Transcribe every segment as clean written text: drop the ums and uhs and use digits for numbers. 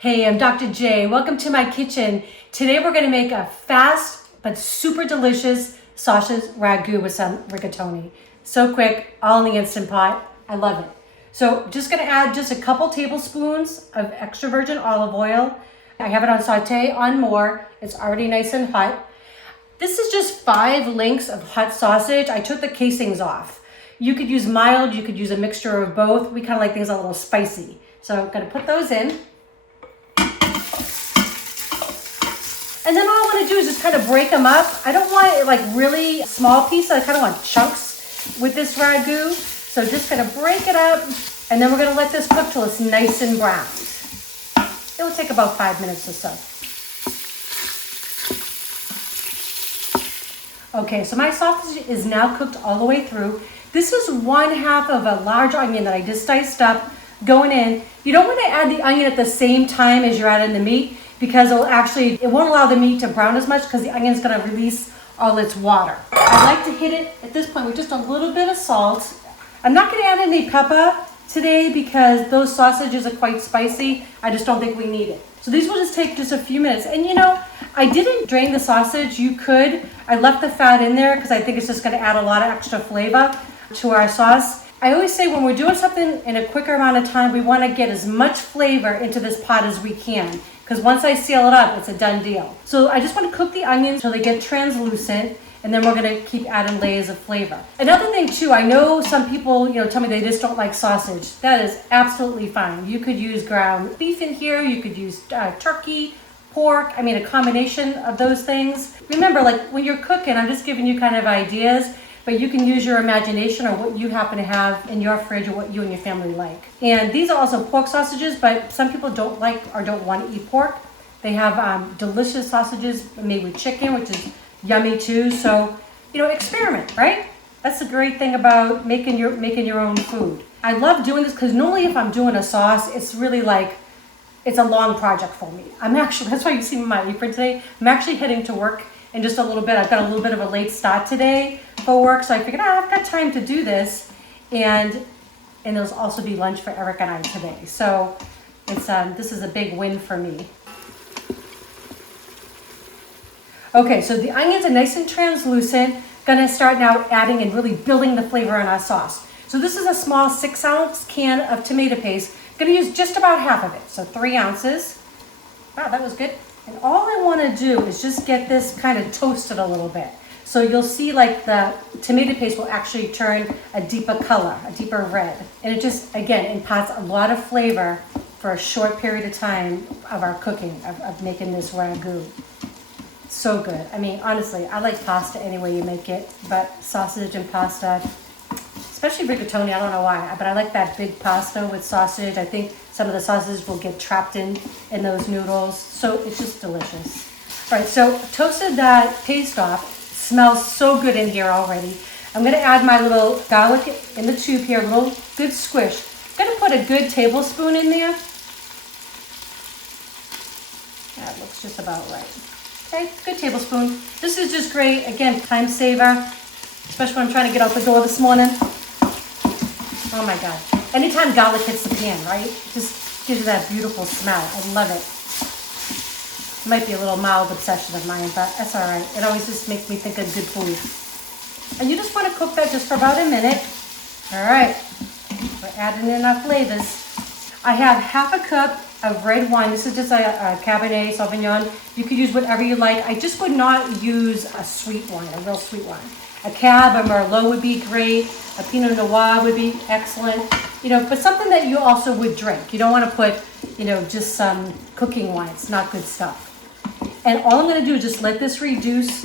Hey, I'm Dr. J. Welcome to my kitchen. Today we're going to make a fast but super delicious sausage ragu with some rigatoni. So quick, all in the Instant Pot. I love it. So just going to add just a couple tablespoons of extra virgin olive oil. I have it on sauté on more. It's already nice and hot. This is just 5 links of hot sausage. I took the casings off. You could use mild, you could use a mixture of both. We kind of like things a little spicy. So I'm going to put those in. And then all I want to do is just kind of break them up. I don't want it like really small pieces. I kind of want chunks with this ragu. So just going to break it up. And then we're going to let this cook till it's nice and browned. It'll take about 5 minutes or so. Okay, so my sausage is now cooked all the way through. This is 1/2 of a large onion that I just diced up going in. You don't want to add the onion at the same time as you're adding the meat, because it won't allow the meat to brown as much because the onion's going to release all its water. I like to hit it at this point with just a little bit of salt. I'm not going to add any pepper today because those sausages are quite spicy. I just don't think we need it. So these will just take just a few minutes. And you know, I didn't drain the sausage. You could. I left the fat in there because I think it's just going to add a lot of extra flavor to our sauce. I always say when we're doing something in a quicker amount of time, we want to get as much flavor into this pot as we can. Because once I seal it up, it's a done deal. So I just want to cook the onions until they get translucent, and then we're going to keep adding layers of flavor. Another thing too, I know some people, tell me they just don't like sausage. That is absolutely fine. You could use ground beef in here. You could use turkey, pork. I mean, a combination of those things. Remember, like when you're cooking, I'm just giving you kind of ideas, but you can use your imagination or what you happen to have in your fridge or what you and your family like. And these are also pork sausages, but some people don't like or don't want to eat pork. They have delicious sausages made with chicken, which is yummy too. So, experiment, right? That's the great thing about making your own food. I love doing this because normally if I'm doing a sauce, it's really like, it's a long project for me. That's why you see my apron today. I'm actually heading to work in just a little bit. I've got a little bit of a late start today for work, so I figured, I've got time to do this, and it'll also be lunch for Eric and I today. So it's this is a big win for me. Okay, so the onions are nice and translucent. Gonna start now adding and really building the flavor in our sauce. So this is a small 6-ounce can of tomato paste. Gonna use just about half of it, so 3 ounces. Wow, that was good. And all I want to do is just get this kind of toasted a little bit. So you'll see like the tomato paste will actually turn a deeper color, a deeper red. And it just, again, imparts a lot of flavor for a short period of time of our cooking, of making this ragu. So good. I mean, honestly, I like pasta any way you make it, but sausage and pasta, especially rigatoni, I don't know why, but I like that big pasta with sausage. I think some of the sausages will get trapped in those noodles. So it's just delicious. All right, so toasted that paste off. Smells so good in here already. I'm gonna add my little garlic in the tube here, a little good squish. I'm gonna put a good tablespoon in there. That looks just about right. Okay, good tablespoon. This is just great. Again, time saver, especially when I'm trying to get out the door this morning. Oh my God. Anytime garlic hits the pan, right? It just gives you that beautiful smell. I love it. It might be a little mild obsession of mine, but that's all right. It always just makes me think of good food. And you just want to cook that just for about a minute. All right. We're adding in our flavors. I have half a cup of red wine. This is just a Cabernet Sauvignon. You could use whatever you like. I just would not use a sweet wine, a real sweet wine. A Cab, a Merlot would be great. A Pinot Noir would be excellent. But something that you also would drink. You don't want to put, just some cooking wine. It's not good stuff. And all I'm going to do is just let this reduce.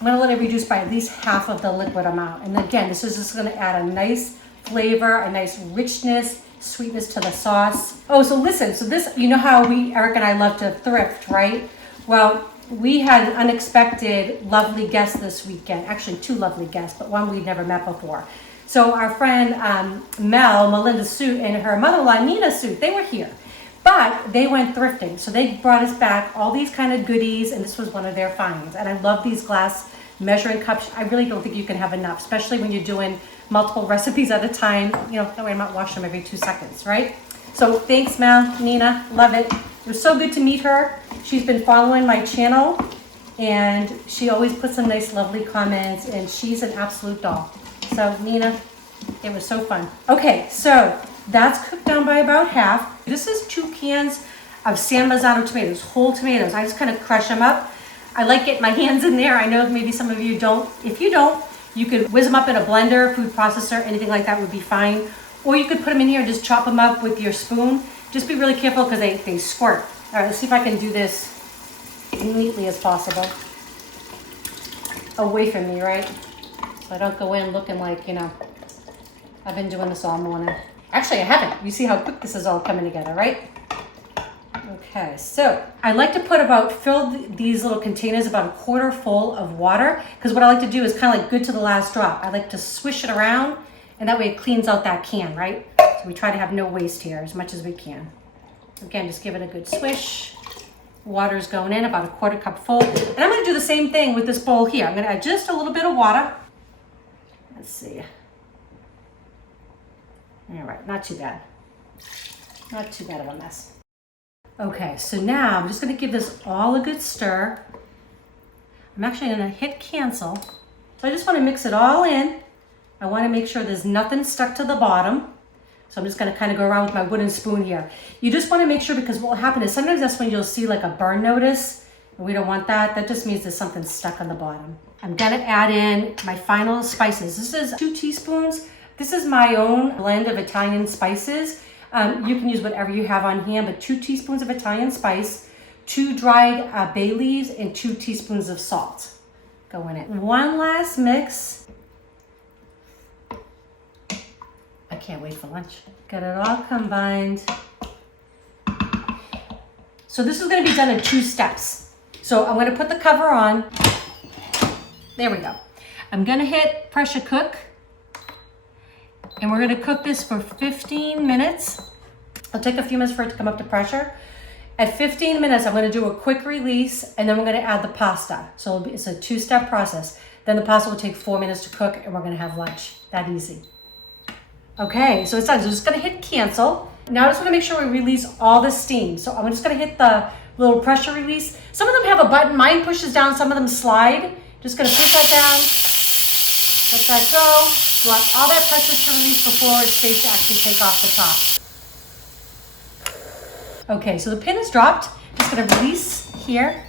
I'm going to let it reduce by at least half of the liquid amount. And again, this is just going to add a nice flavor, a nice richness, sweetness to the sauce. Oh, so listen. So this, how Eric and I love to thrift, right? Well, we had an unexpected lovely guest this weekend. Actually, 2 lovely guests, but one we'd never met before. So our friend Melinda Suit, and her mother-in-law Nina Suit, they were here. But they went thrifting. So they brought us back all these kind of goodies, and this was one of their finds. And I love these glass measuring cups. I really don't think you can have enough, especially when you're doing multiple recipes at a time. That way I'm not washing them every 2 seconds, right? So thanks, Mel, Nina, love it. It was so good to meet her. She's been following my channel and she always puts some nice, lovely comments and she's an absolute doll. So Nina, it was so fun. Okay, so that's cooked down by about half. This is 2 cans of San Marzano tomatoes, whole tomatoes. I just kind of crush them up. I like getting my hands in there. I know maybe some of you don't. If you don't, you could whiz them up in a blender, food processor, anything like that would be fine. Or you could put them in here and just chop them up with your spoon. Just be really careful because they squirt. All right, let's see if I can do this as neatly as possible. Away from me, right? So I don't go in looking like, you know, I've been doing this all morning. Actually, I haven't. You see how quick this is all coming together, right? Okay, so I like to fill these little containers about 1/4 full of water, because what I like to do is kind of like good to the last drop. I like to swish it around, and that way it cleans out that can, right? So we try to have no waste here as much as we can. Again, just give it a good swish. Water's going in, about 1/4 cup full. And I'm gonna do the same thing with this bowl here. I'm gonna add just a little bit of water. Let's see. All right, not too bad. Not too bad of a mess. Okay, so now I'm just gonna give this all a good stir. I'm actually gonna hit cancel. So I just wanna mix it all in. I wanna make sure there's nothing stuck to the bottom. So I'm just gonna kind of go around with my wooden spoon here. You just wanna make sure, because what will happen is sometimes that's when you'll see like a burn notice. And we don't want that. That just means there's something stuck on the bottom. I'm gonna add in my final spices. This is 2 teaspoons. This is my own blend of Italian spices. You can use whatever you have on hand, but 2 teaspoons of Italian spice, 2 dried bay leaves, and 2 teaspoons of salt go in it. One last mix. I can't wait for lunch. Get it all combined. So this is gonna be done in 2 steps. So I'm gonna put the cover on. There we go. I'm gonna hit pressure cook. And we're gonna cook this for 15 minutes. It'll take a few minutes for it to come up to pressure. At 15 minutes, I'm gonna do a quick release and then we're gonna add the pasta. So it's a 2-step process. Then the pasta will take 4 minutes to cook and we're gonna have lunch. That easy. Okay, so it's done. So just gonna hit cancel. Now I just wanna make sure we release all the steam. So I'm just gonna hit the little pressure release. Some of them have a button, mine pushes down, some of them slide. Just gonna push that down, let that go. You want all that pressure to release before it's safe to actually take off the top. Okay, so the pin is dropped. Just gonna release here.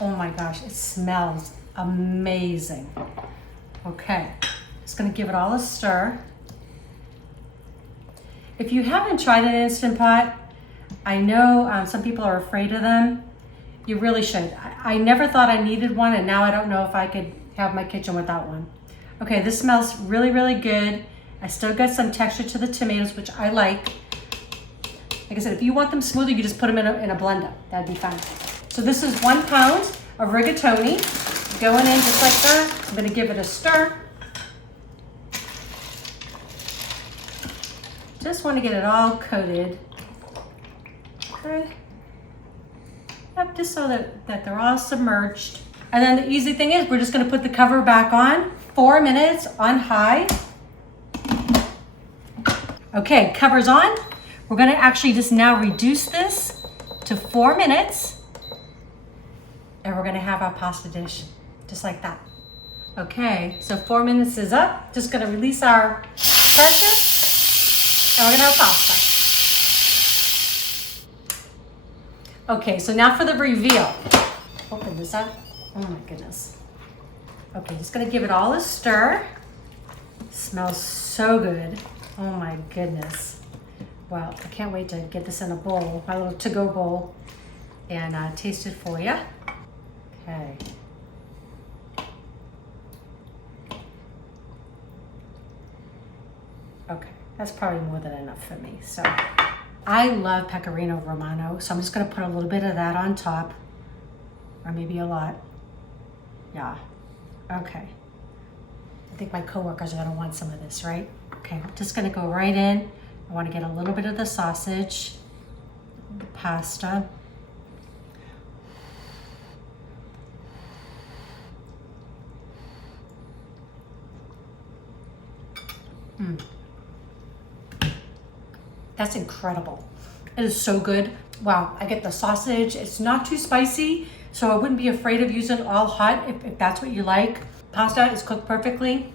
Oh my gosh, it smells amazing. Okay, just gonna give it all a stir. If you haven't tried an Instant Pot, I know some people are afraid of them. You really should. I never thought I needed one, and now I don't know if I could have my kitchen without one. Okay, this smells really, really good. I still got some texture to the tomatoes, which I like. Like I said, if you want them smoother, you just put them in a blender. That'd be fine. So this is 1 pound of rigatoni going in just like that. I'm gonna give it a stir. Just want to get it all coated. Okay. Yep, just so that they're all submerged. And then the easy thing is we're just gonna put the cover back on, 4 minutes on high. Okay, cover's on. We're gonna actually just now reduce this to 4 minutes. And we're gonna have our pasta dish, just like that. Okay, so 4 minutes is up. Just gonna release our pressure. And we're gonna have pasta. Okay, so now for the reveal. Open this up. Oh my goodness. Okay, just gonna give it all a stir. Smells so good. Oh my goodness. Well, I can't wait to get this in a bowl, my little to-go bowl, and taste it for you. Okay. Okay, that's probably more than enough for me. So I love pecorino romano, so I'm just gonna put a little bit of that on top, or maybe a lot. Yeah, okay. I think my coworkers are gonna want some of this, right? Okay, I'm just gonna go right in. I wanna get a little bit of the sausage, the pasta. That's incredible. It is so good. Wow, I get the sausage. It's not too spicy, so I wouldn't be afraid of using it all hot if that's what you like. Pasta is cooked perfectly,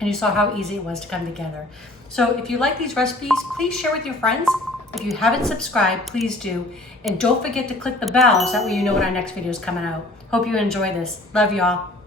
and you saw how easy it was to come together. So if you like these recipes, please share with your friends. If you haven't subscribed, please do. And don't forget to click the bell so that way you know when our next video is coming out. Hope you enjoy this. Love y'all.